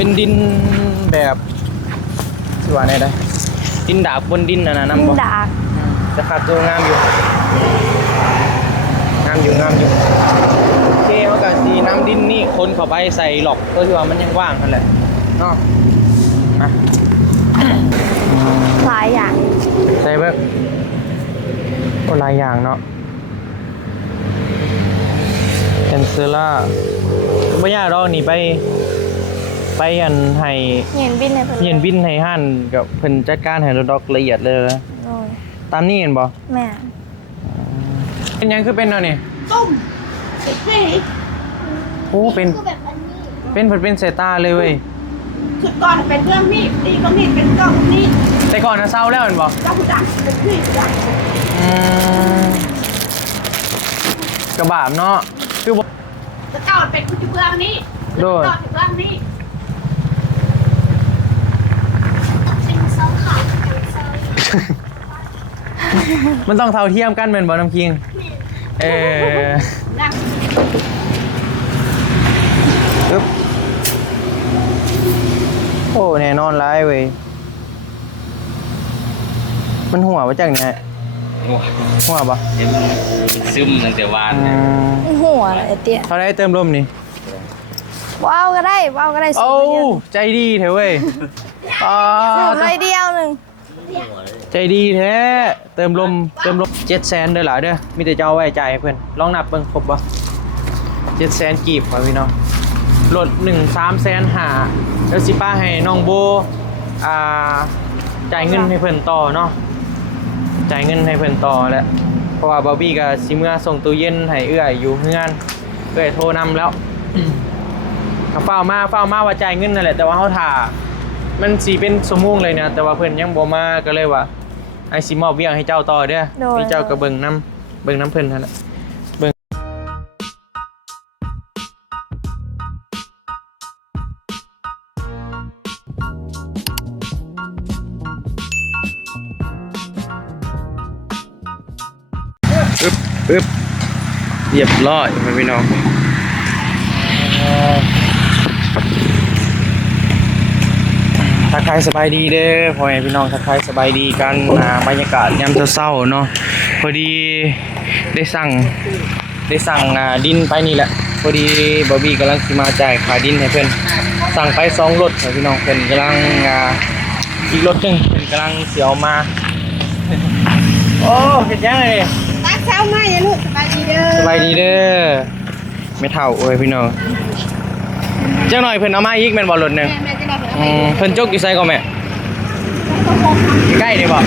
เป็นดินแบบที่ว่าไหนได้ดินดาบบนดินนะน้ำบ่ ดินดาก จะขาดตัวงามอยู่งามอยู่โอเคเขาก็สีน้ำดินนี่คนเข้าไปใส่หลอกก็ที่ว่ามันยังว่างนั่นแหละเนาะมา หลายอย่าง ใส่แบบหลายอย่างเนาะเอนเซล่าไม่ยากหรอกนี่ไปอันให้ เห็นบินในเพิ่น เย็นบินให้ห่านกับเพิ่นจัดการให้รถดอกละเอียดเลยนะ โอ้ย ตามนี้เห็นบ่ แม่ เป็นยังคือเป็นเนาะนี่ ต้มเสร็จไหม โอ้เป็น คือแบบอันนี้ เป็นสายตาเลยเว้ย ชุดก่อนเป็นเรื่องมีดตีก็มีดเป็นเจ้ามีด แต่ก่อนน่ะเศร้าแล้วเห็นบ่ เจ้าผู้ดังเป็นมีดดัง อืมกระบาดเนาะคือบ่ จะเจ้าเป็นผู้เบื้องนี้ โดด เจ้าถึงเบื้องนี้เป็นสองขาเป็นสอง มันต้องเท่าเทียมกันแม่นบ่น้ำคิงเออ ดัง ปึ๊บโอ้แน่นอนร้ายเว้ยมันหัวมาจากไหนหัวปะ เห็นซึมตั้งแต่วาน อืม หัวอะไรเตี้ย เท่าไรเติมลมนี่ ว้าวก็ได้ว้าวก็ได้ โอ้ สูงเดียว ใจดีเถอะเว้ยอ๋อ สูงเลยเดียวหนึ่ง ใจดีแท้เติมลม700,000เด้อหล่ะเด้อมีแต่จะเอาไว้จ่ายให้เพื่อนลองนับเบิ่งครบบ่700,000กีบครับพี่น้องรถ1,350,000แล้วสิป้าให้น้องโบอ่าจ่ายเงินให้เพิ่นต่อเนาะจ่ายเงินให้เพิ่นต่อแหละเพราะว่าบอบบี้ก็สิเมื่อส่งตู้เย็นให้เอื้อยอยู่เฮือนเอื้อยโทรนำแล้ว ก็เฝ้ามาว่าจ่ายเงินนั่นแหละแต่ว่าเขาถ่ามันสีเป็นสมมุงเลยนะแต่ว่าเพิ่นยังบ่มาก็เลยว่าไอ้สิมอบเวียงให้เจ้าต่อเด้อพี่เจ้าก็เบิ่งน้ำเพิ่นนั่นแหละเบิ่งปึ๊บเรียบร้อยพี่น้องทักทายสบายดีเด้อพ่อแม่พี่น้องทักทายสบายดีกันบรรยากาศยามเช้าๆเนาะพอดีได้สั่งดินไปนี่แหละพอดีบอบบี้กำลังสิมาจ่ายค่าดินให้เพิ่นสั่งไป2รถพี่น้องเพิ่นกำลังอีกรถหนึงเพิ่นกำลังสิเอามาโอ้เฮ็ดยังไงนี่ ตักเช้ามาอย่าลูกสบายดีเด้อ สบายดีเด้อไม่เท่าเอ้ยพี่น้องเจ้าหน่อยเพิ่นเอามาอีกแม่นบ่รถหนึง แม่จะบอกเลย เพิ่นจกอยู่ไสก็แม่ใกล้นี่บ่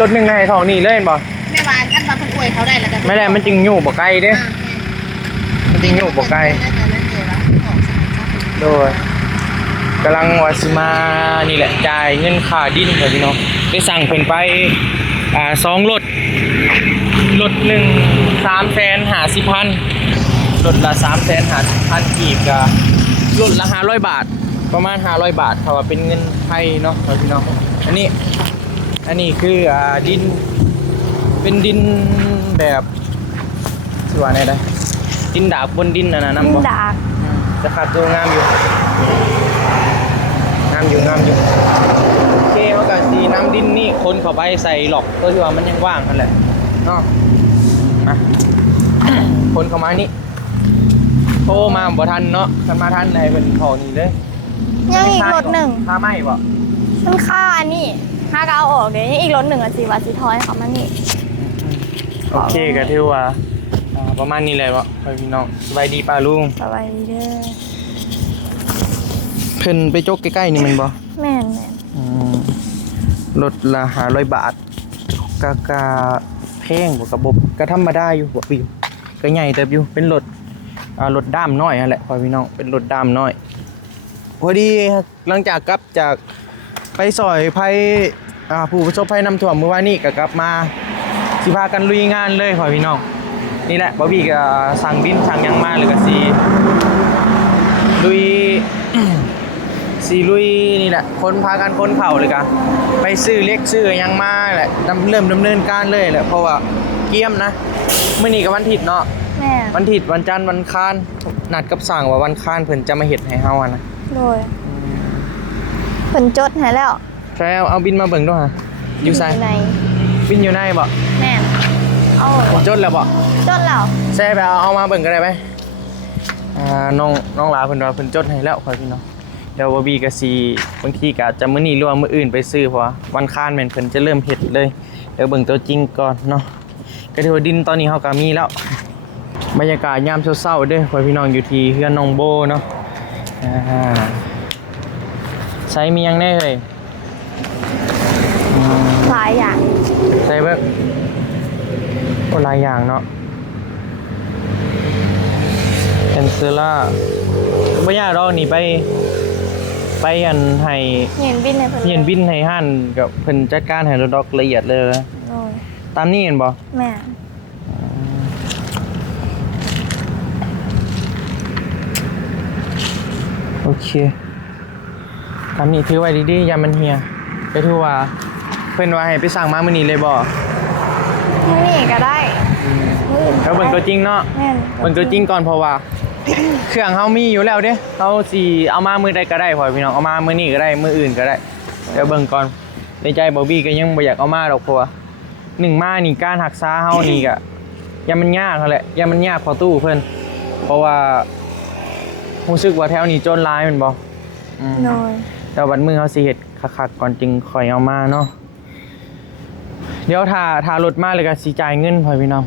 รถหนึงในท้องนี่เลยเห็นบ่ แม่วานกันมาเพิ่นอวยเขาได้แล้วกัน ไม่ได้มันจึงอยู่บ่ไกลเด้มันจึงอยู่บ่ไกลโดยกำลังว่าสิมานี่แหละจ่ายเงินค่าดินให้พี่น้องได้สั่งเพิ่นไป2รถหนึ่ง350,000รถละ350,000กีบก็รถละ500 บาทประมาณ500 บาทถ้าว่าเป็นเงินไทยเนาะพี่น้องอันนี้คือดินเป็นดินแบบที่ว่าไหนได้ดินดาบบนดินนะน้ำ ดิ บ่ นดาก จะขาดตัวงามอยู่โอเคเขาก็สีน้ำดินนี่คนเข้าไปใส่หลอกก็ที่ว่ามันยังว่างนั่นแหละเนาะมา คนเข้ามานี่โทรมาบ่ทันเนาะทันมาทันในเป็นทอนี่เลย ยังอีกรถหนึ่ง ถ้าไม่บ่ มันค่าอันนี้ค่าก็เอาออกเดี๋ยวยังอีกรถหนึ่งอ่ะสิว่าสิทอยเขามานี่ โอเคก็ถือว่าประมาณนี้เลยบ่พี่น้องสบายดีป้าลุง สบายดีเด้อ เพิ่นไปจกใกล้ๆนี่มันบ่ แม่น รถละ500 บาทกะแพงบ่กะบบก็ธรรมดาอยู่บ่พี่ก็ใหญ่เติบอยู่เป็นรถรถด้ามน้อยนั่นแหละพี่น้องเป็นรถด้ามน้อยพอดีหลังจากกลับจากไปซอยภัยผู้ประสบภัยน้ำท่วมเมื่อวานนี้ก็กลับมาสิพากันลุยงานเลยพี่น้องนี่แหละบ่บี้ก็สั่งดินสั่งหยังมาแล้วก็สิลุย ลุยนี่แหละคนพากันคนเข่าเลยกันไปซื้อเล็กซื้อยังมาแหละเริ่มดำเนินการเลยแหละเพราะว่าเกี่ยมนะเมื่อนี้กับวันอาทิตย์เนาะ แม่ ม่ วันอาทิตย์วันจันทร์วันค้านนัดกับสั่งว่าวันค้านเพิ่นจะมาเฮ็ดให้เฮาอะนะ โดยเพิ่นจดให้แล้ว ใช่เอาบินมาเบิ่งด้วยฮะอยู่ไส ใน บินอยู่ในบ่ แม่เอา จดแล้วบ่ จดแล้ว แซ่ไปเอามาเบิ่งก็ได้ไหมน้องหลาเพิ่นว่าเพิ่นจดให้แล้วค่อยพี่น้องเดี๋ยวบ่บีก็สิบางทีก็อาจจะมื้อนี้หรือว่ามื้ออื่นไปซื้อเพราะว่าวันค้านแม่นเพิ่นจะเริ่มเฮ็ดเลยเดี๋ยวเบิ่งตัวจริงก่อนเนาะก็ถือว่าดินตอนนี้เฮาก็มีแล้วบรรยากาศยามเช้าๆเด้อค่อยพี่น้องอยู่ที่เฮือนน้องโบเนาะใช้มีหยังแน่เอ่ย หลายอย่าง ใช่เบิกก็หลายอย่างเนาะเอนเซล่าไม่ยากหรอกนี่ไปอันให้ เห็นบินในเพิ่น เย็นบินให้ห้านกับเพิ่นจัดการให้รถดอกละเอียดเลยนะ โอ้ย ตามนี้เห็นบ่ แม่ โอเคตามนี้ถือไว้ดีๆอย่ามันเหี่ยก็ถือว่าเพิ่นว่าให้ไปสั่งมามื้อนี้เลยบ่ นี่ก็ได้มื้ออื่น แล้วเบิ่งตัวจริงเนาะ แม่น เบิ่งตัวจริงก่อนเพราะว่า เครื่องเฮามีอยู่แล้วเด้เฮาสิเอามามื้อใดก็ได้พ่อพี่น้องเอามามื้อนี้ก็ได้มื้ออื่นก็ได้เดี๋ยวเบิ่งก่อนในใจบอบบี้ก็ยังบ่อยากเอามาดอกเพราะว่าหนึ่งมานี่การรักษาเฮานี่ก็อย่ามันยากนั่นแหละอย่ามันยากพอตู้เพิ่นเพราะว่ารู้สึกว่าแถวนี้โจรร้ายแม่นบ่อืม โดย แล้วบัดมื้อเฮาสิเฮ็ดคักๆก่อนจึงค่อยเอามาเนาะเดี๋ยวถ้ารถมาเลยก็สิจ่ายเงินพ่อพี่น้อง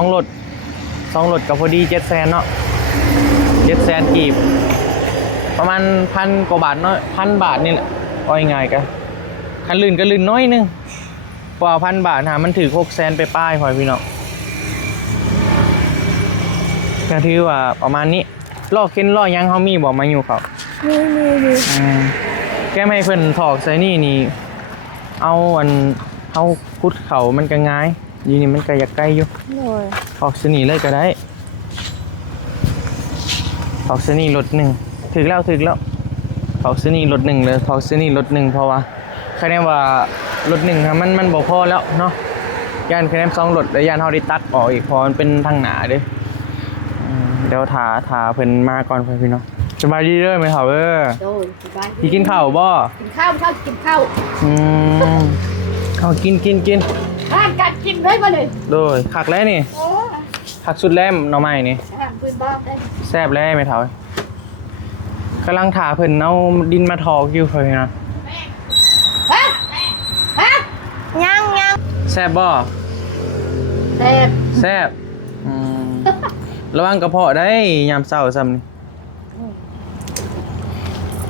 2รถก็พอดี700,000เนาะ700,000กีบประมาณ1,000 กว่าบาทเนาะ1,000 บาทนี่แหละเอาง่ายๆก็คันลื่นก็ลื่นน้อยนึงกว่า1,000 บาทหามันถือ600,000ไปป้ายพ่อพี่น้องก็ถือว่าประมาณนี้ล้อเข็นล้อยังเฮามีบ่มาอยู่เขา มี แก้ไม่ให้เพิ่นถอกใส่นี่เอาอันเฮาคุดเขามันก็ง่ายอยู่นี่มันก็อยากใกล้อยู่ โดย ออกสนีเลยก็ได้ออกสนีรถหนึ่งถึกแล้วออกสนีรถหนึ่งเลยออกสนีรถหนึ่งเพราะว่าคะแนนว่ารถหนึ่งมันบ่พอแล้วเนาะย่านคะแนน2รถแล้วย่านเฮาได้ตัดออกอีกเพราะมันเป็นทางหนาเด้เดี๋ยวถาเพิ่นมาก่อนเพิ่นพี่เนาะสบายดีเด้อแม่เฒ่าเด้อ โดยสบาย สิกินข้าวบ่ กินข้าวกินข้าว เอากิน อาหารการกินได้มาเลย โดยคักแล้วนี่คักสุดแล้วหน่อไม้นี่ อาหารพื้นบ้านได้ แซ่บแล้วแม่เฒ่ากำลังถาเพิ่นเอาดินมาถอกอยู่เพิ่นนะ ฮะฮะ ยัง แซ่บบ่ แซ่บ แซ่บระวังกระเพาะได้ยามเช้าซ้ำนี่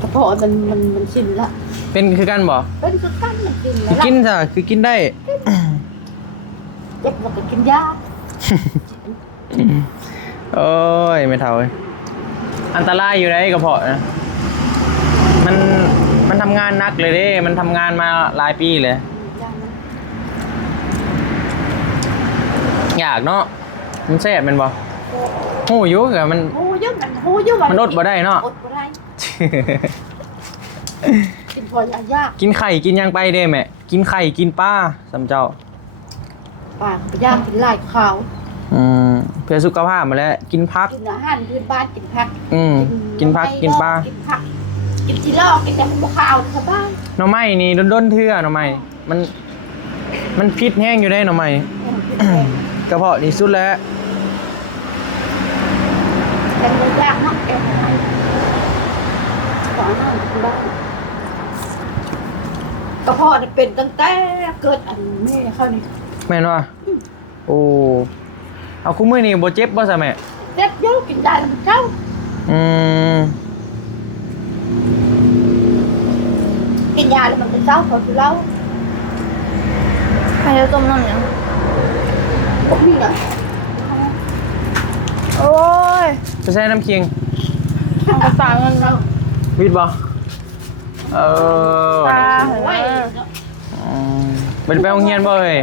กระเพาะมันชินละ เป็นคือกันบ่ เป็นคือกันมันกิน คื แล้ อ ว กินซะคือกินได้ เจ็บแล้วก็กินยา โอ้ยแม่เฒ่าเอ้ยอันตรายอยู่ได้กระเพาะนะมันทำงานหนักเลยเด้มันทำงานมาหลายปีเลย ยามัน อยากเนาะมันแซ่บแม่นบ่ฮู้อยู่ก็มัน หูยุ่งว่า มันอดบ่ได้เนาะ อดบ่ได้กินพอยาก กินไข่กินหยังไปเด้แม่กินไข่กินปลาสำเจ้า ปากยากกินลายขาว เพื่อสุขภาพมาแล้วกินผัก กินอาหารพื้นบ้านกินผัก กินผักกินปลา กินผักกินจีรอกกินแต่หมูขาวสบาย หน่อไม้นี่ด้นๆเทื่อหน่อไม้มันพิษแห้งอยู่ได้หน่อไม้ กระเพาะนี่สุดแล้ว แต่มันยากเนาะแกงไทยขออาหารพื้นบ้านกระเพาะเนี่ยเป็นตั้งแต่เกิดอันแม่เข้านี่ แม่นว่าโอ้เอาคู่มือนี่บ่เจ็บบ่ซะแม่ เจ็บเยอะกินได้แล้วมันเข้า อืม กินยาแล้วมันเป็นเจ้าเขาคือเล่า ใครจะต้มน้ำยัง พวกนี้อ่ะ โอ้ย ไปใช้น้ำเคียง ทางภาษาเงิน เรา วิดบ่เออ ตา ไว้ เป็นไปโรงเรียนบ่เอ้ย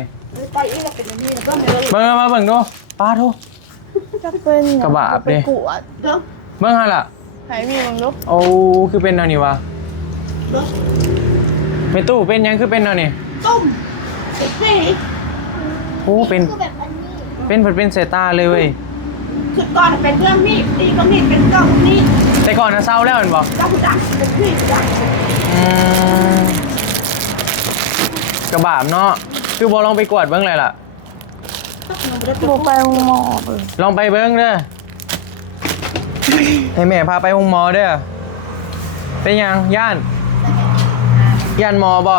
ไปอีกแล้วเป็นอันนี้แล้วก็ไม่เลย มาเบิ่งดูป้าโท จะเป็น กระบะดิ ไปกวด เด้อ เบิ่งหั่นล่ะ ไหนมีมึงลูก โอ้คือเป็นแนวนี้วะ เด้อ เป็นตู้เป็นหยังคือเป็นแนวนี้ ต้มเสร็จสิ โอ้เป็น คือแบบอันนี้ เป็นเพิ่นเป็นสายตาเลยเว้ย ชุดก่อนเป็นเรื่องนี้ดีก็นี่เป็นก็นี่ แต่ก่อนน่ะเศร้าแล้วแม่นบ่ เจ้าผู้ดังเป็นพี่ดัง อืมกระบาบเนาะคือบ่ลองไปกวดเบิ่งเลยล่ะ บูไปโรงหมอเบิ่ง ลองไปเบิ่งเด้อให้แม่พาไปโรงหมอเด้อเป็นหยังย่านหมอบ่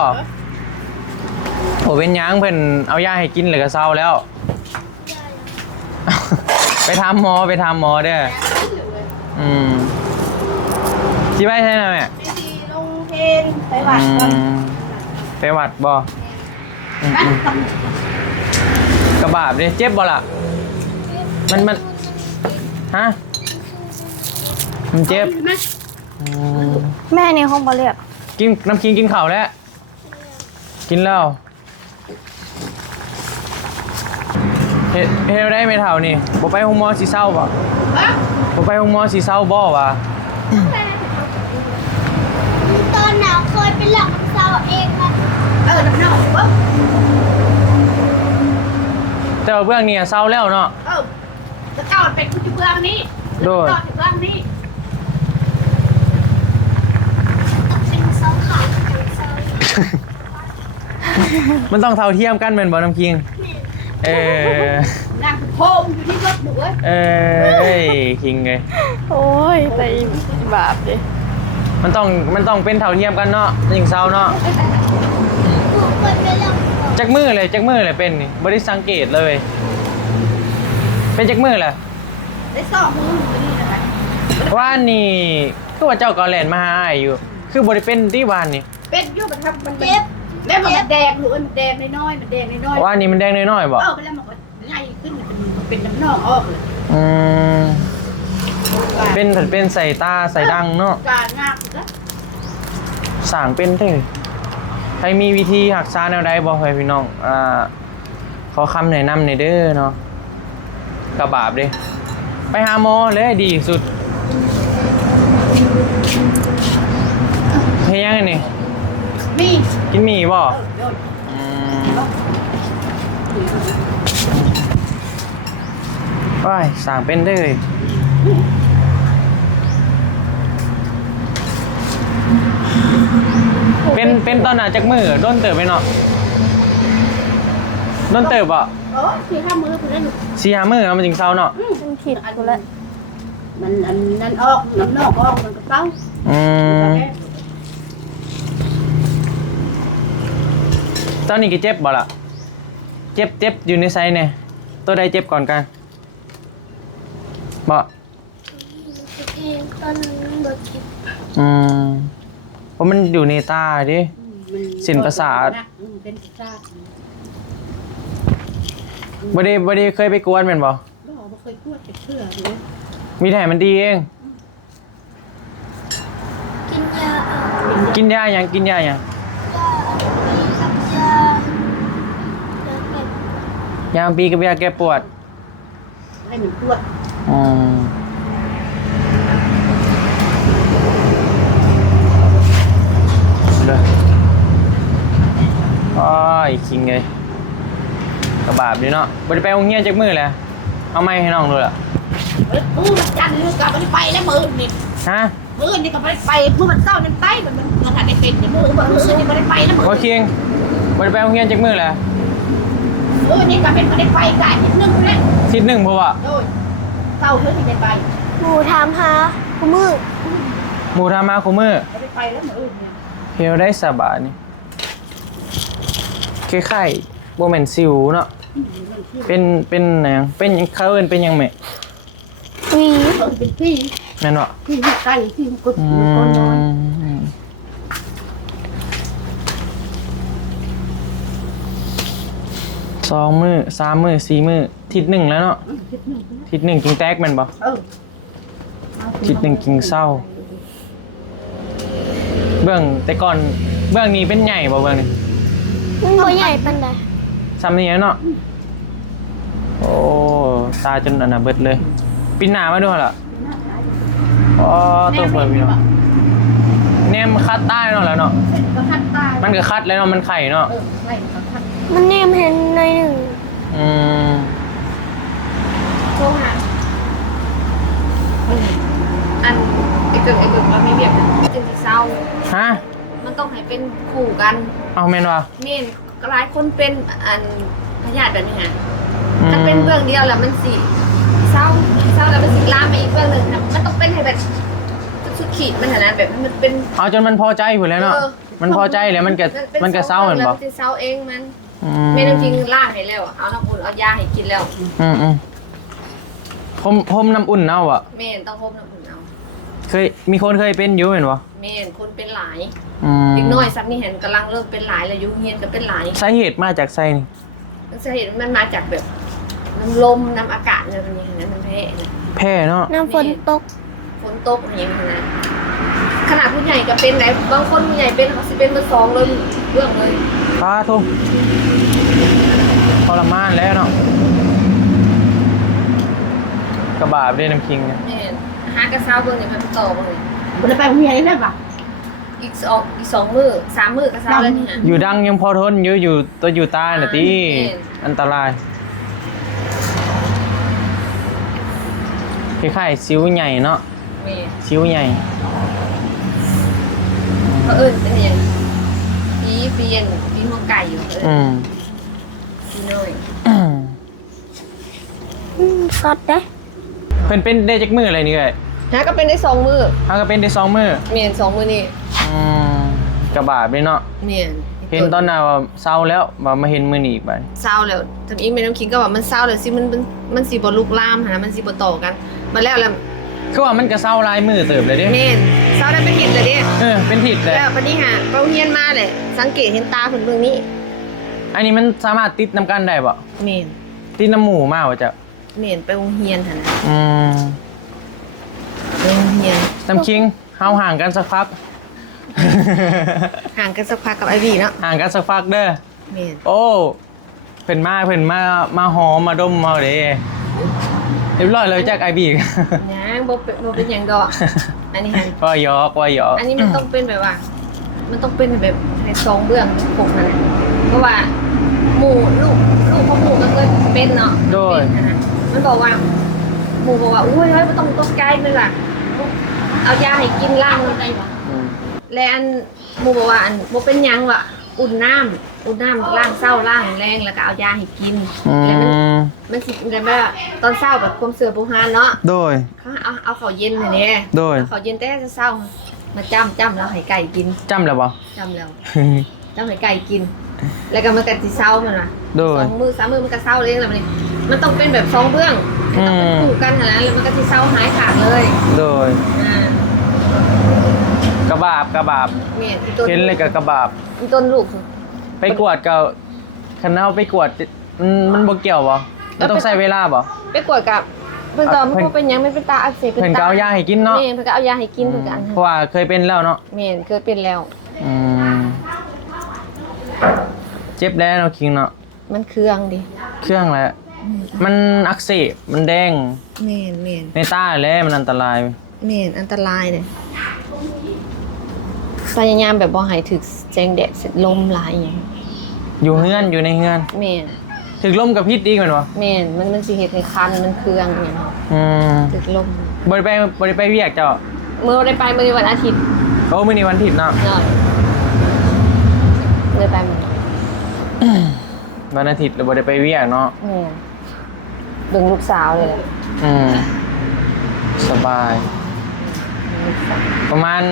โหเป็นหยังเพิ่นเอายาให้กินแล้วก็เศร้าแล้ว ไปถามหมอเด้ออืมสิไปใช่ไหมแม่ ดีลงเพลงไปหวัดก่อน ไปวัดบ่ นั่นก กระบาบดิเจ็บบ่ล่ะมันฮะมันเจ็บ ำนะ อืม แม่นี่ห้องบ่เรียก กินน้ำกินข้าวแล้วกินแล้วเฮ็ดได้ไม่เท่านี่บ่ไปโรงหมอสิเศร้าบ่ ฮะ บ่ไปโรงหมอสิเศร้าบ่วะ ตอนหนาวเคยเป็นหลักเซาเองค่ะ น้ำหนองปุ๊บ แต่ว่าเบื้องนี้เศร้าแล้วเนาะ จะเก่าเป็นคุณเบื้องนี้ต่อถึงเบื้องนี้ เป็นเซาขาวเป็นเซา มันต้องเท่าเทียมกันแม่นบ่น้ำคิงนางโฮมอยู่ที่รถหนูเอ้ย คิงเลย โอ้ยแต่อีบาปดิ มันต้องเป็นเท่าเทียมกันเนาะยิงเศร้าเนาะ เคยเป็นหลัก จักมือเลยเป็นนี่บ่ได้สังเกตเลย เป็นจักมือแหละ ได้สองมืออยู่นี่นะคะ ว่านนี่คือว่าเจ้าก็แล่นมาหาอ้ายอยู่ คือบ่ได้เป็นที่ว่านนี่ เป็นยุ่งมันทำมันเจ็บแล้วมันแดงหรือมันแดงน้อยมันแดงน้อย ว่านนี่มันแดงน้อยๆบ่ ไปแล้วมันก็ใหญ่ขึ้นเป็นน้ำนองออกเลย อืมเป็นใส่ตาใส่ดังเนาะ การงามนะ สร้างเป็นเด้อใครมีวิธีรักษาแนวใดบ่ให้พี่น้องขอคำแนะนำหน่อยเด้อเนาะกระบาบเด้ไปหาหมอเลยดีสุดเฮ็ดยังไงนี่ มี กินหมี่บ่ โยน อืมว้ายสร้างเป็นเด้อเป็นตอนหน้าจักมือโดนเติบไปเนาะโดนเติบบ่ 4-5 มือคุณได้หนู 4-5มื้อเนาะมันจึงเศร้าเนาะ เป็นผิดกูแล้ว มันนั่นออกน้ำนอกออกมันก็เต้า อืมตอนนี้ก็เจ็บบ่ล่ะเจ็บอยู่ในไซส์เนี่ยตัวใดเจ็บก่อนกันบ่ เองตอนนั้นบทคิด อืมเพราะมันอยู่ในตาดิสินประสาท เป็นประสาท บ่ได้เคยไปกวนแม่นบ่ บ่เคยพูดเชื่อเลย มีแต่มันดีเอง กินยา กินยาหยังกินยาหยัง ยากับยาเก็บ ยาปีกับยาแก้ปวด ให้มันปวด อืมเลยอ้อยคิงเลยกระบาบดีเนาะบ่ได้ไปโรงเรียนจักมื้อแหละเอาไม้ให้น้องดูล่ะ มือมันจันทร์มือกลับไปแล้วมือนี่ ฮะ มือนี่ก็ไปมือมันเศร้าจนไตมันหันได้เป็นมือนี่ไม่ได้ไปแล้วมื บ่คิงบ่ได้ไปโรงเรียนจักมื้อแหละ มือนี่ก็เป็นไม่ได้ไปกายนิดนึงแล้ว ทิศหนึงเพราะว่า โดยเศร้าเพื่อที่ได้ไป หมูถามหากูมือ หมู่ทามาคุมื้อ ไม่ได้ไปแล้วมือเนี่ย เฮียวได้สบายนี่คล้ายๆบ่แม่นสิวเนาะเป็นหยังเป็นเขาเอิ้นเป็นหยังแม่ วี เป็นพี่ แม่นบ่ พี่ไก่พี่กด อื ก้นนอน ม2 มื้อ3 มื้อ4 มื้อทิศหนึ่งแล้วเนาะทิศหนึ่งกินแตกแม่นบ่ทิศหนึ่งกินเศร้าเบื้องแต่ก่อนเบื้องนี้เป็นใหญ่บ่เบื้องนี้ มันบ่ใหญ่ปานใด ซ้ำนี้เนาะโอ้ตาจนอันน่ะเบิดเลยปีหน้ามาดูหั่นล่ะอ๋อตกเลยพี่เนาะแนมคัดใต้เนาะแล้วเนาะ ก็คัดตา มันก็คัดแล้วเนาะมันไข่เนาะ ไข่ก็คัด มันเนมเห็นในหนึ่ง อืม อันไอ้เกิดมันไม่เบียบจึงสิเศร้า ฮะ มันต้องให้เป็นคู่กัน เอาแม่นวะ เมนหลายคนเป็นอันพยาธิแบบนี้ฮะถ้าเป็นเบื้องเดียวแล้วมันสิเศร้าแล้วมันสิลามไปอีกเบื้องหนึ่งนะมันต้องเป็นให้แบบสุดขีดมันขนาดแบบมันเป็น เอาจนมันพอใจอยู่แล้วเนาะมันพอใจแล้วมันก็เศร้าเหมือนบ่ มันจะเศร้าเองมัน อื เมนจริงๆล่าให้แล้วเอาน้ำอุ่นเอายาให้กินแล้ว ผมน้ำอุ่นเอาอ่ะ เมนต้องพบน้ำอุ่นเอา มีคนเคยเป็นอยู่เห็นบ่ เมนคนเป็นหลาย อืม เด็กน้อยซับนี่เห็นกำลังเริ่มเป็นหลายแล้วยุเฮียนก็เป็นหลาย สาเหตุมาจากไส้นี่ สาเหตุมันมาจากแบบน้ำลมน้ำอากาศอะไรแบบนี้นะมันแพ้นะ แพ้เนาะ น้ำฝนตก ฝนตกอะไรอย่างเงี้ยนะขนาดผู้ใหญ่ก็เป็นไหนบางคนผู้ใหญ่เป็นเขาสิเป็นมา2เลยเรื่องเลย ป้าทุกทรมานแล้วเนาะกระบาดด้วยน้ำคิงเนี่ย เนี่ยหากระเซ้าเบิ่งเนี่ยมันต่อเบิ่งเลย มันจะไปโรงเรียนได้ปะ อีก2 มื้อ3 มื้อกระเซ้าแล้วเนี่ย อยู่ดังยังพอทนอยู่ตัวอยู่ใต้น่ะติ เห็น อันตรายคล้ายๆซิวใหญ่เนาะ แม่ ซิวใหญ่ เขาเอิ้นเป็นอย่างปีหัวไก่อยู่เอิ้น อืม ปีน้อย สดเด้ เพิ่นเป็นได้จักมื้ออะไรนี่เอ้ย หาก็เป็นได้2 มื้อ เฮาก็เป็นได้2มื้อ แม่น2 มื้อนี่ อืมกระบาดด้วยเนาะ แม่น เห็นตอนหน้าว่าเศร้าแล้วว่ามาเห็นมื้อนี้อีกบัด เศร้าแล้วทำอีแม่น้ำคิงก็ว่ามันเศร้าแล้วสิมันสิบ่ลุกลามหั่นนะมันสิบ่ต่อกันมาแล้ว คือว่ามันก็เศร้าหลายมื้อเติบเลยเด้ แม่นเศร้าได้เป็นหิดเลยเด้ เป็นทิศเลย แล้วปนี้ค่ะเราเฮียนมาเลยสังเกตเห็นตาคนเบื้องนี้ อันนี้มันสามารถติดน้ำกันได้บ่ เมน ติดน้ำหมูมากว่าจะ เมนไปโรงเรียนค่ะนะ อืม ไปโรงเรียน น้ำคิงเฮาห่างกันสักพัก ห่างกันสักพักกับไอบีเนาะ ห่างกันสักพักเด้อ เมน โอ้เพิ่นมาหอมมาดมมาเด้เรียบร้อยเลยจากไอบี ยังบ่เป็นหยังดอก อันนี้ค่ะ ว่าหยอก อันนี้มันต้องเป็นแบบว่า มันต้องเป็นแบบในซองเบื้องปกนั่นแหละเพราะว่าหมู่ลูกของหมู่ก็เคยเป็นเนาะ โดย เป็นนะมันบอกว่า หมู่บอกว่าอุ้ยเฮ้ยไม่ต้องตกใจเลยล่ะเอายาให้กินล่างมันได้ปะ อืม และอันหมู่บอกว่าอันบ่เป็นหยังว่ะอุ่นน้ำล้างเศร้าล้างแรงแล้วก็เอายาให้กิน อื แล้ว ม มันสิได้แบบว่าตอนเศร้าแบบความเสื่อมโบราณเนาะ โดย เขาเอาข้าวเย็นน่ะเนี่ย โดย เอาข้าวเย็นแต่เศร้ามาจ้ำแล้วให้ไก่กิน จำแล้วบ่ จ้ำแล้วจ้ำให้ไก่กิน แล้วก็มันก็สิเศร้ามันว่ะ โดย 2 มื้อ3 มื้อมันก็เศร้าเลยแล้วมันต้องเป็นแบบ2เบื้องมันต้องเป็นคู่กันหั่นนะแล้วมันก็สิเศร้าหายขาดเลย โดย อ่าก ระบาบ เนี่ยอีต้น เห็นเลยกับกระบาบ อีต้นลูก ไปกวดกับคันเอาไปกวดมันบ่เกี่ยวบ่มันต้องใช้เวลาบ่ ไปกวดกับเพิ่นก็มันบ่เป็นหยังมันเป็นตาอักเสบ เพิ่นก็เอายาให้กินเนาะ แม่เพิ่นก็เอายาให้กินเพิ่นก็อัน เพราะว่าเคยเป็นแล้วเนาะ แม่นเคยเป็นแล้ว อืมเจ็บแล้วเนาะคิงเนาะ มันเครื่องดิ เครื่องแหละมันอักเสบมันแดง แม่น ในตาแล้วมันอันตราย แม่นอันตรายเลยพยายามแบบบ่ให้ถึกแสงแดดลมหลายหยัง อยู่เฮือนอยู่ในเฮือน แม่น ถึกลมกับพิษอีกแม่นบ่ แม่นมันสิเฮ็ดให้คันมันเครื่องหยัง อืม ถึกลม บ่ได้ไปเวียกเจ้า เมื่อได้ไปมื้อวันอาทิตย์ โอ้มื้อนี้วันอาทิตย์เนาะ หน่อยเลยไปมื้อ วันอาทิตย์เราบ่ได้ไปเวียกเนาะ แม่นเบิ่งลูกสาวเลยแหละ อืมสบาย ลูกสาว ประมาณ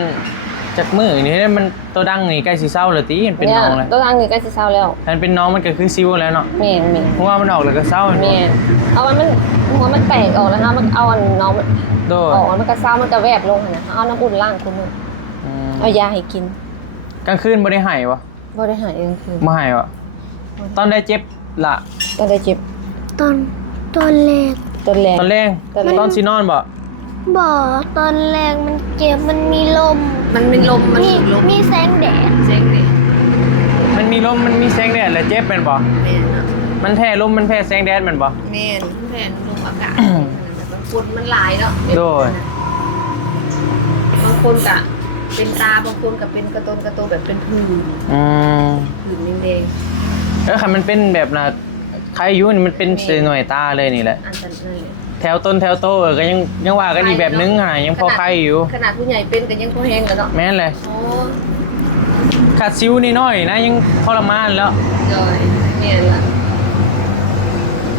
จักมื้อนี่มันตัวดังนี่ใกล้สิเศร้าแล้วติมันเป็นน้องแล้ว ตัวทางนี้ใกล้สิเช้าแล้ว ถ้ามันเป็นน้องมันก็คือซิวแล้วเนาะ แม่น เพราะว่ามันออกแล้วก็เศร้า แม่นเอามันหัวมันแตกออกแล้วฮะมันเอาอันน้องมัน โดย ออกมันก็เช้ามันก็แวบลงหั่นน่ะเอาน้ำอุ่นล้างคุมื้อ อืม เอายาให้กิน กลางคืนบ่ได้ให้บ่ บ่ได้หายเองคือ บ่ให้บ่ตอนได้เจ็บล่ะ ตอนได้เจ็บ ตอนแรก ตอนแรก ตอนแรก ตอนแรก ตอนสินอนบ่ บ่ตอนแรกมันเจ็บมันมีลม มันเป็นลมมัน มี ถึงลม มีแสงแดด เซ็งดิ มันมีลมมันมีแสงแดดแล้วเจ็บเป็นบ่ แม่นเนาะ มันแพ้ลมมันแพ้แสงแดดแมันบ่ แม่นแผ่นลมอากาศแต่บางคนมันหลายเนาะ โดย บางคนก็เป็นตาบางคนก็เป็นกระโตแบบเป็นผื่น อืม ผื่นแดง คันมันเป็นแบบน่ะใครอายุนี่มันเป็นเสหน่วยตาเลยนี่แหละ ๆอันนั้นเลย แถ ถวต้นแถวโตก็ยังว่ากันอีกแบบนึงอ่ะยังพอใครอยู่ ขนาดผู้ใหญ่เป็นก็ยังพอแห้งกันเนาะ แม่นเลย โอ้ ขาดซิวนิดหน่อยนะยังทรมานแล้ว ยอยเนี่ยล่ะ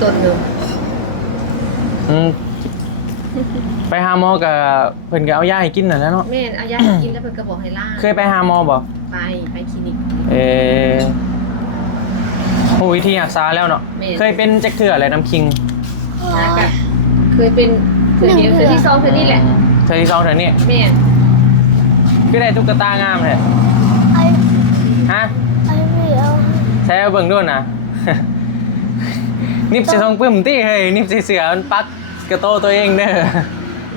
ต้นหนึง อืมไปหาหมอกับเพิ่นก็เอายาให้กินน่ะแหล้วเนาะ แม่นเอายาให้กินแล้วเพิ่นก็บอกให้ล่า เคยไปหาหมอบ่ ไปคลินิก โหวิธีรักษาแล้วเนาะ แม่ เคยเป็นจักเทื่ออะไรน้ำคิง นะก็เคยเป็นเคยเดียวเคยที่2เคยนี่แหละ เทื่อที่2เทื่อนี้ แม่น คือได้ตุ๊กตางามเลย ไอ้ ฮะ ไอ้ไม่เอา ใช้เอาเบิ่งด้วยนะ นิบสิทองปึ้มตี้เฮ้ยนิบสิเสือมันปักกระโตตัวเองเด้อ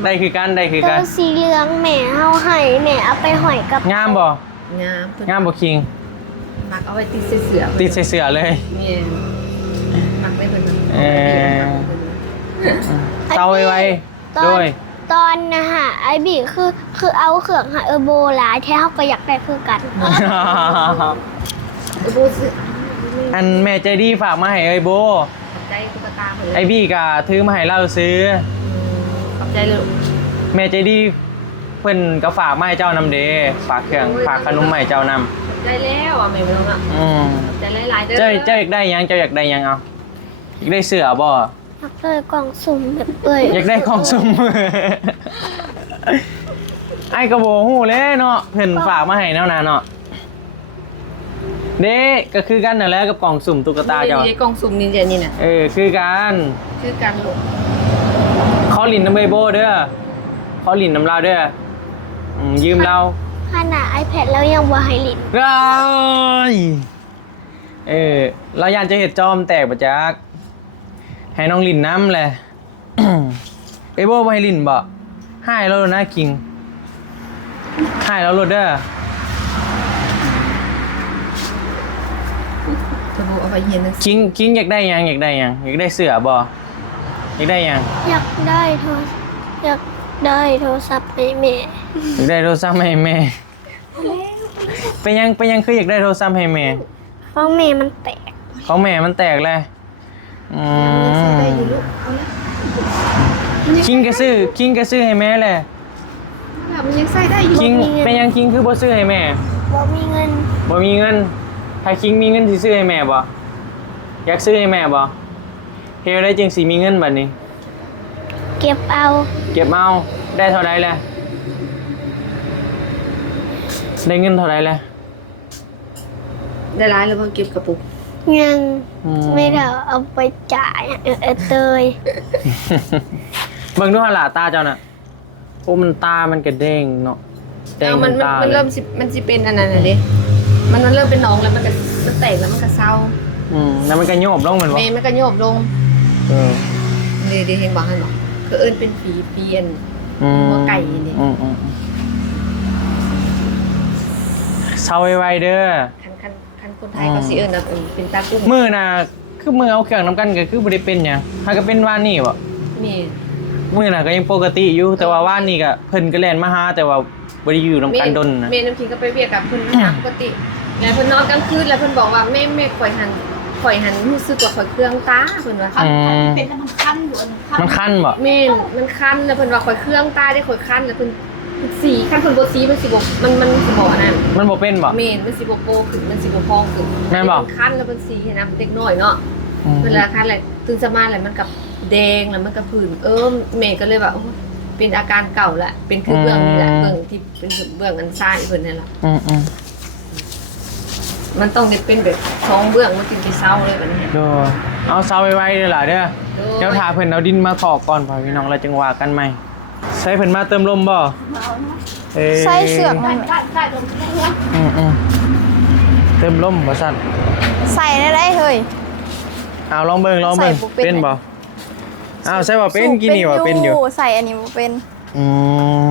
ได้คือกันได้คือ ตั กั วน สีเหลืองแม่เอาให้แม่เอาไปหอยกับ งามบ่ งามเพิ่น งามบ่คิง มักเอาไว้ติดเสือ ติดใส่เสือเลย แม่นมักไว้เพิ่น เตาไว้ ตอน ด้วย ตอนนะฮะไอ้บีคือเอาเครื่องหาโบหลายแท้เขาก็อยากได้คือกัน บูซื้อ อันแม่ใจดีฝากมาให้เอ้ยโบ ขอบใจตุ๊กตาเพิ่น ไอ้บี้ก็ถือมาให้เราซื้อ ขอบใจเลย แม่ใจดีเพิ่นก็ฝากมาให้เจ้านำเด้ฝากเครื่องฝากขนมมาให้เจ้านำ ขอบใจแล้วอ่ะแม่บ่ต้องอ่ะ อืม ขอบใจหลายๆเด้อ เจ้าอยากได้หยังเจ้าอยากได้หยังเอาอยากได้เสื้อบ่ อยากได้กล่องสุ่มแบบเอ้ย อยากได้ของสุ่ม ไอ้กระโบหู้เลยเนาะเพิ่นฝากมาให้แนวนั้นเนาะเด้ก็คือกันนั่นแหละกับกล่องสุ่มตุ๊กตาเจ้า นี่กล่องสุ่มนี่นี่น่ะ คือกัน คือการลูก เขาหลินน้ำเบโบเด้อเขาหลินน้ำเราเด้อยืมเรา ขนาด iPad แล้วยังบ่ให้ลิ้น เอ้ยเราอยากจะเห็ดจอมแตกประจักให้น้องหลินน้ำแหละ เบโบมาให้หลินบ่ให้เรานะคิงให้เราโลดเด้อ จะบอกเอาไปเฮียนหนังสือ คิงอยากได้หยังอยากได้หยังอยากได้เสื้อบ่อยากได้หยัง อยากได้โทรอยากได้โทรศัพท์ให้แม่ อยากได้โทรศัพท์ให้แม่ไปยังคืออยากได้โทรศัพท์ให้แม่ เพราะแม่มันแตก ของแม่มันแตกเลยยังได้อยู่ลูกเอาละ คิงก็ซื้อให้แม่แหละ มันยังใส่ได้อยู่ คิงเป็นยังคิงคือบ่ซื้อให้แม่ บ่มีเงิน บ่มีเงินถ้าคิงมีเงินสิซื้อให้แม่บ่อยากซื้อให้แม่บ่เฮ็ดได้จึงสิมีเงินบัดนี้ เก็บเอา เก็บเอาได้เท่าใดแล้วได้เงินเท่าใดแล้ว ได้ร้ายแล้วพอเก็บกระปุก ยังไม่ได้เอาไปจ่ายเตย เบิ่งดูหั่นล่ะตาเจ้าน่ะโอ้มันตามันกระเด้งเนาะแดง มัน ตา เริ่มสิมันสิเป็นอันนั้นน่ะดิมันเริ่มเป็นหนองแล้วมันแตกแล้วมันก็เศร้า แล้วมันก็โยบลงเหมือนบ่ เมย์มันก็โยบลง เออ ดีเห็นบอกให้หรอคือเอิ้นเป็นฝีเปลี่ยน หัวไก่นี่ เศร้าไวๆเด้อ คันคนไทยเขาสิเอิ้นแบบเป็นตากุ้ง มือน่ะคือมือเอาเครื่องน้ำกันก็คือบ่ได้เป็นหยังถ้าก็เป็นว่านนี่บ่ นี่ มือน่ะก็ยังปกติอยู่แต่ว่าว่านนี่ก็เพิ่นก็แล่นมาหาแต่ว่าบ่ได้อยู่น้ำกันดนนะ เมย์น้ำคิงก็ไปเวียกกับเพิ่นตามปกติแล้วเพิ่นนอนกลางคืนแล้วเพิ่นบอกว่าแม่ข่อยหันรู้สึกว่าข่อยเครื่องตาเพิ่นว่า เป็นมันคันอยู่ มันคันบ่ แม่นมันคันแล้วเพิ่นว่าข่อยเครื่องตาได้ข่อยคันแล้วเพิ่นสีคันเพิ่นบ่สีมันสิบ่มันสิบ่อันนั้น มันบ่เป็นบ่ แม่นมันสิบ่โปขึ้นมันสิบ่พองขึ้น แม่นบ่ เพิ่คันแล้วเพิ่นสีให้น้ำเด็กน้อยเนาะเวลาคันแล้วตื่นสมาแล้วมันกับแดงแล้วมันกับผื่นแม่ก็เลยว่าโอ้เป็นอาการเก่าละเป็นคือเบื้องนี่แหละเบื้องที่เป็นเบื้องอันซ้ายเพิ่นนั่นล่ะ มันต้องเป็นแบบท้องเบื้องมันจึงจะเศร้าเลยแบบนี้ ดูเอาเซาไวๆเด้อล่ะเด้อเดี๋ยวถาเพิ่นเอาดินมาขอกก่อนพ่อพี่น้องเราจังว่ากันใหม่ใส่เพิ่นมาเติมลมบ่ ใส่เสือกมัน เติมลมบ่สั่น ใส่ได้เฮ้ย เอาลองเบิ่ง ใส่บ่เป็น เป็นบ่อ้าวใส่บ่เป็นกินนี่บ่เป็นอยู่ ใส่อันนี้บ่เป็น อืม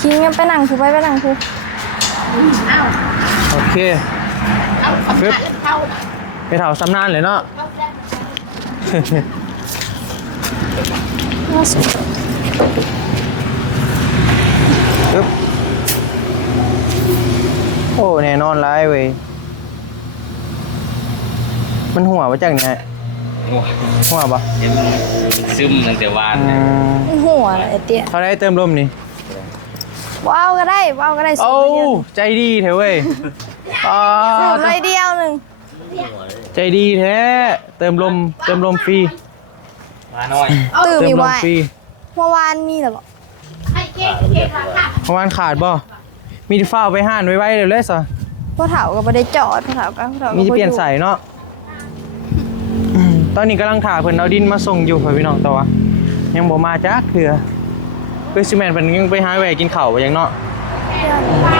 คิงยังไปนั่งคือไปนั่งคือ โอเคปึ๊บไปเถาสำนานเลยเนาะ ปึ๊บโอ้แน่นอนร้ายเว้ยมันหัวมาจากไหน หัวบ่ ยังซึมตั้งแต่วานนะ หัวไอเตี้ย เขาได้เติมลมนี่ ว้าวก็ได้ว้าวก็ได้ โอ้ สูบเดียว ใจดีแท้เว้ยอ๋อ สูบเลยเดียวหนึ่ง ใจดีแท้เติมลมฟรี มาหน่อย ตื่น เติ มี มลม ไว้ ฟรี เมื่อวานมีเหรอบอก เพราะวันขาดบ่มีที่ฝ้าวไปห้านไว้เดี๋ยวเลยซะ พ่อเถาก็ไม่ได้จอดพ่อเถาก็พ่อเถาก็ มีที่เปลี่ยนใส่เนาะตอนนี้กำลังถ่าเพิ่นเอาดินมาส่งอยู่ค่ะพี่น้องแต่ว่ายังบ่มาจักเถื่อคือซีเมนต์เพิ่นยังไปหาแหวกินข้าวบ่ยังเนาะ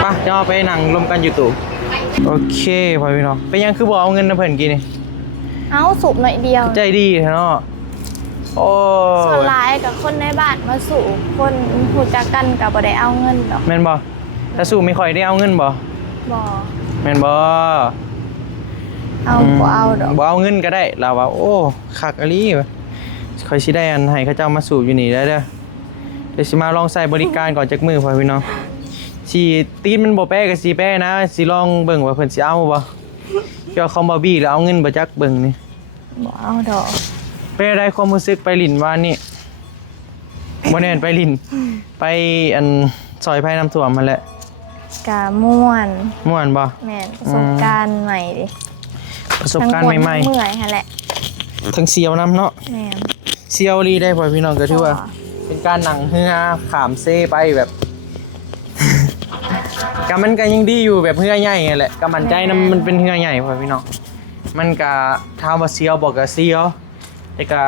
ไปจะเอาไปนั่งรวมกันอยู่ตู่โอเคพ่อพี่น้องเป็นยังคือบ่เอาเงินนะเพิ่นกินนี่ เอาสูบหน่อยเดียว ใจดีแท้เนาะโอ้ ส่วนร้ายกับคนในบ้านมาสูบคนหูจักกันกับบ่ได้เอาเงินดอก แม่นบ่ถ้าสู้ไม่ค่อยได้เอาเงินบ่ บ่ แม่นบ่ เอาบ่เอาดอก บ่เอาเงินก็ได้เราว่าโอ้คักอะลีว่ะค่อยสิได้อันให้เขาเจ้ามาสูบอยู่นี่ได้เด้อเดี๋ยวสิมาลองใส่บริการก่อนจักมือพ่อพี่น้องสิตีนมันบ่แป้ก็สิแป้นะสิลองเบิ่งว่าเพิ่นสิเอาบ่เกี่ยวกับคอมบ่บี้แล้วเอาเงินบ่จักเบิ่งนี่ บ่เอาดอก ไปได้ความรู้สึกไปหลินวานนี่บ่แน่นไปหลินไปอันซอยไผน้ำท่วมมาแหละ กะม่วน ม่วนบ่ แม่นประสบการณ์ใหม่ดิ ประสบการณ์ใหม่ ทั้งม่วนทั้งเมื่อยหั่นแหละ ๆทั้งเสียวน้ำเนาะ แม่น เสียวลีได้พ่อพี่น้องก็ถือว่า เป็นการหนังเฮือขามเซไปแบบ กมันก็ยังดีอยู่แบบเฮือใหญ่ไงแหละกมันใจนะมันเป็นเฮือใหญ่พ่อพี่น้องมันก็ถามว่าเสียวบอกก็เสียวแต่ก็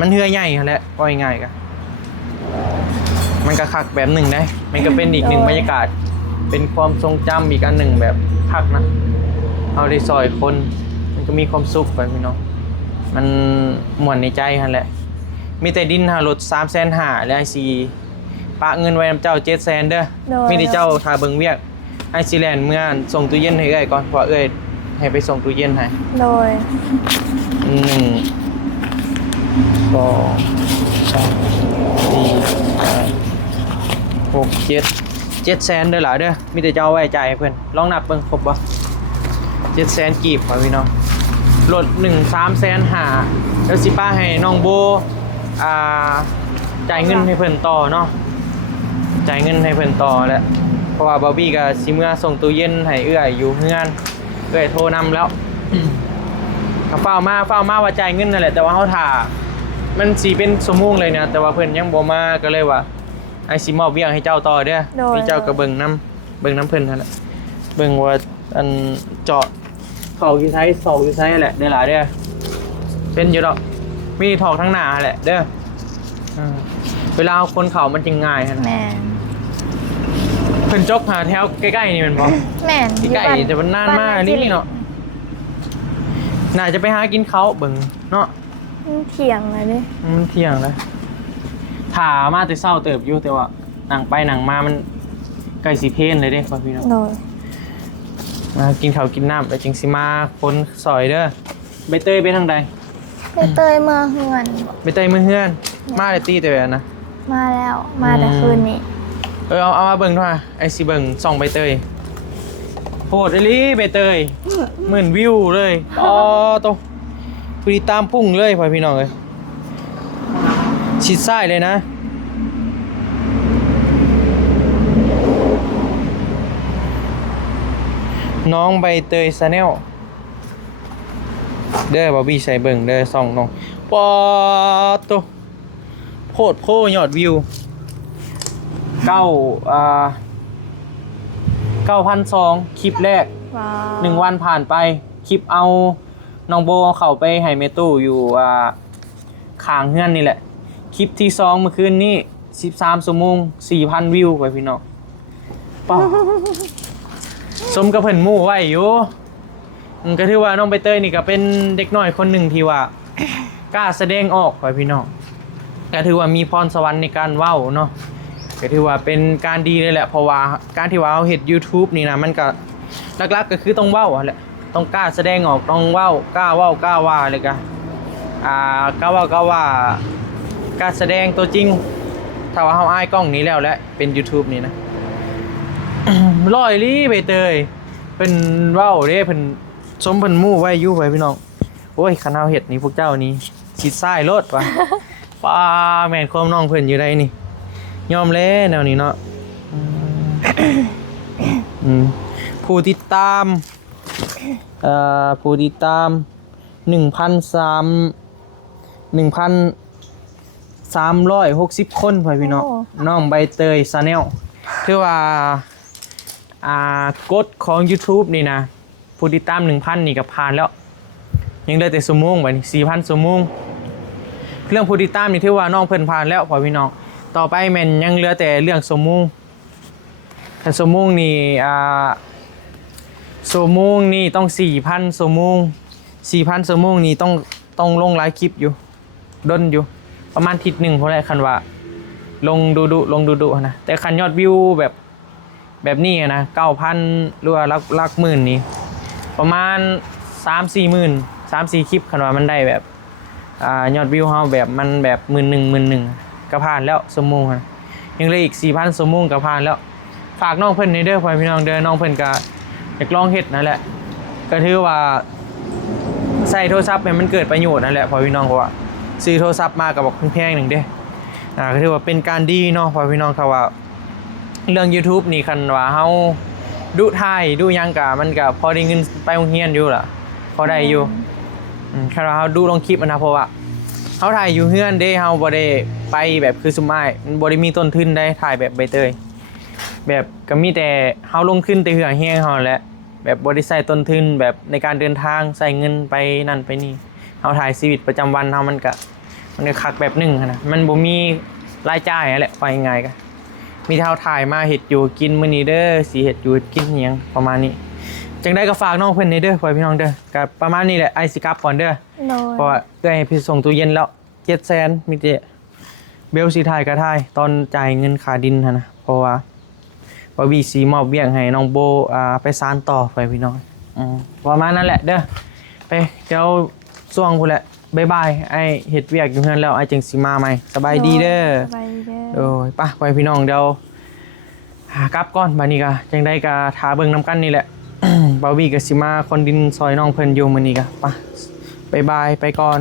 มันเฮือใหญ่นั่นแหละว่าง่ายๆก็มันก็คักแบบหนึ่งได้มันก็เป็นอีกหนึ่งบรรยากาศ เป็นความทรงจำอีกอันหนึ่งแบบคักนะเอาได้ซอยคนมันก็มีความสุขไปพี่น้องมันม่วนในใจนั่นแหละมีแต่ดินหารถ350,000และไอซีปะเงินไว้นำเจ้า700,000เด้อมีแต่เจ้าทาเบิงเวียกไอซีแลนด์เมื่อส่งตู้เย็นให้เอ้ยก่อนเพราะเอ้ยให้ไปส่งตู้เย็นให้ โดย 1 2 3 4 5 6 700,000เด้อหล่ะเด้อมีแต่เจ้าไว้จ่ายให้เพิ่นลองนับเบิ่งครบบ่700,000กีบพ่อพี่น้องรถ1-3,500,000แล้วสิป้าให้น้องโบจ่ายเงินให้เพิ่นต่อเนาะจ่ายเงินให้เพิ่นต่อแหละเพราะว่าบอบบี้ก็สิเมื่อส่งตู้เย็นให้เอื้อยอยู่เฮือนเอื้อยโทรนำแล้ว ก็เฝ้ามาว่าจ่ายเงินนั่นแหละแต่ว่าเฮาท่ามันสิเป็นชั่วโมงเลยนะแต่ว่าเพิ่นยังบ่มาก็เลยว่าไอ้สิมอบเวียงให้เจ้าต่อเด้อพี่เจ้าก็เบิ่งน้ำเพิ่นนั่นแหละเบิ่งว่าอันเจาะเข้าอยู่ไสซอกอยู่ไสแหละเด้อหล่ะเด้อเป็นอยู่ดอกมีถอกทั้งหน้าแหละเด้อเวลาเอาคนเขามันจึงง่ายฮะ แม่น เพิ่นจกหาแถวใกล้ๆนี่แมันบ่ แม่น ใกล้ๆแต่มันนานมากนี่เนาะน่าจะไปหากินเขาเบิ่งเนาะ เถียงเลยดิ มันเที่ยงแล้วถ่ามาแต่เศร้าเติบอยู่แต่ว่าหนังไปหนังมามันใกล้สิเพนเลยเด้พ่อพี่น้อง โดย มากินข้าวกินน้ำไปจังสิมาคนซอยเด้อใบเตยไปทางใด ไปเตยเมื่อเฮือน ใบเตยมือเฮือนมาได้ตีแต่แบบนะ มาแล้วมาแต่คืนนี้ เอามาเบิ่งด้วยไอซีเบิ่งส่องใบเตยโหดอีหลีใบเตย10,000 วิวเลยอ๋อโตผู้ติดตามพุ่งเลยพ่อพี่น้องเอ้ยชิดซ้ายเลยนะน้องใบเตยชาแนลเด้อบอบบี้ใส่เบิ่งเด้อส่องน้องปอโตโคตรโพยอดวิว9,200คลิปแรก ว้า 1 วันผ่านไปคลิปเอาน้องโบเข้าไปให้เมตู้อยู่ข้างเฮือนนี่แหละคลิปที่2เมื่อคืนนี้13 ชั่วโมง 4,000 วิวไปพี่น้องป้าสมกับเพิ่นหมู่ไว้อยู่ก็ถือว่าน้องใบเตยนี่ก็เป็นเด็กน้อยคนหนึ่งที่ว่ากล้าแสดงออกไปพี่น้องก็ถือว่ามีพรสวรรค์ในการเว้าเนาะก็ถือว่าเป็นการดีเลยแหละเพราะว่าการที่ว่าเราเฮ็ด YouTube นี่นะมันก็หลักๆก็คือต้องเว้าแหละต้องกล้าแสดงออกต้องเว้ากล้าว่าเลยก็กล้าว่ากล้าแสดงตัวจริงถ้าว่าเฮาอายกล้องนี้แล้วแหละเป็น YouTube นี่นะ ร้อยลี่ใบเตยเป็นเว้าเด้เพิ่นสมเพิ่นหมู่ไว้อยู่ไว้พี่น้อง โอ้ยคันเฮาเฮ็ดนี่พวกเจ้านี่สิซ้ายรถว่ะ ป้าแม่นความน้องเพิ่นอยู่ได้นี่ยอมแล้วแนวนี้เนาะผู้ติดตามผู้ติดตาม 1,360 คนพ่อพี่น้องน้องใบเตยชาแนลคือว่ากฎของ YouTube นี่นะผู้ติดตาม 1,000 นี่ก็ผ่านแล้วยังเหลือแต่ชั่วโมงบัดนี้ 4,000 ชั่วโมงเรื่องผู้ติดตามนี่ถือว่าน้องเพิ่นผ่านแล้วพ่อพี่น้องต่อไปแม่นยังเหลือแต่เรื่องชั่วโมงถ้าชั่วโมงนี่ชั่วโมงนี่ต้อง 4,000 ชั่วโมง 4,000 ชั่วโมงนี่ต้องลงหลายคลิปอยู่ดนอยู่ประมาณอาทิศนึงเพราะอะไรคันว่าลงดูนะแต่คันยอดวิวแบบนี้นะ 9,000 หรือว่าหลักหมื่นนี่ประมาณ 3-4 หมื่น 3-4 คลิปคันว่ามันได้แบบยอดวิวเฮาแบบมันแบบ11,000ก็ผ่านแล้วชั่วโมงนะยังเหลืออีก 4,000 ชั่วโมงก็ผ่านแล้วฝากน้องเพิ่นในเด้อพ่อพี่น้องเด้อน้องเพิ่นก็อยากลองเฮ็ดนั่นแหละก็ถือว่าใส่โทรศัพท์ให้มันเกิดประโยชน์นั่นแหละพ่อพี่น้องเพราะว่าซื้อโทรศัพท์มาก็บอกแพงๆหนึงเด้ก็ถือว่าเป็นการดีเนาะพ่อพี่น้องครับว่าเรื่อง YouTube นี่คันว่าเฮาดูถ่ายดูหยังก็มันก็พอได้เงินไปโรงเรียนอยู่ล่ะพอได้อยู่คันว่าเฮาดูลงคลิปนะเพราะว่าเฮาถ่ายอยู่เฮือนเด้เฮาบ่ได้ไปแบบคือซุมอ้ายมันบ่ได้มีต้นทุนได้ถ่ายแบบใบเตยแบบก็มีแต่เฮาลงขึ้นแต่เหือแห้งเฮาแหละแบบบ่ได้ใช้ต้นทุนแบบในการเดินทางใช้เงินไปนั่นไปนี่เฮาถ่ายชีวิตประจำวันเฮามันก็คักแบบนึงนะมันบ่มีรายจ่ายนั่นแหละว่ายังไงก็มีเท่าถ่ายมาเฮ็ดอยู่กินมื้อนี้เด้อสิเฮ็ดอยู่กินหยังประมาณนี้จังได๋ก็ฝากน้องเพิ่นในเด้อพ่อพี่น้องเด้อก็ประมาณนี้แหละไอ้สิกลับก่อนเด้อ โดย เพราะว่าเอื้อยให้พี่ส่งตู้เย็นแล้ว700,000มีแต่เบลสิถ่ายก็ถ่ายตอนจ่ายเงินค่าดินหั่นนะเพราะว่าวีสีมอบเวียงให้น้องโบไปซานต่อไปพี่น้องประมาณนั้นแหละเด้อไปเดี๋ยวช่วงพุ่นแหละบ๊ายบายไอ้เฮ็ดเวียกอยู่เฮือนแล้วไอ้จังสิมาใหม่สบายดีเด้อ สบายดีเด้อ โอ้ยป่ะไปพี่น้องเดี๋ยวหากลับก่อนบัดนี้ก็จังได๋ก็ทาเบิ่งนํกันนี่แหละ บ่าววีก็สิมาคนดินซอยน้องเพิ่นอยู่มื้อนี้ก็ป่ะบ๊ายบายไปก่อน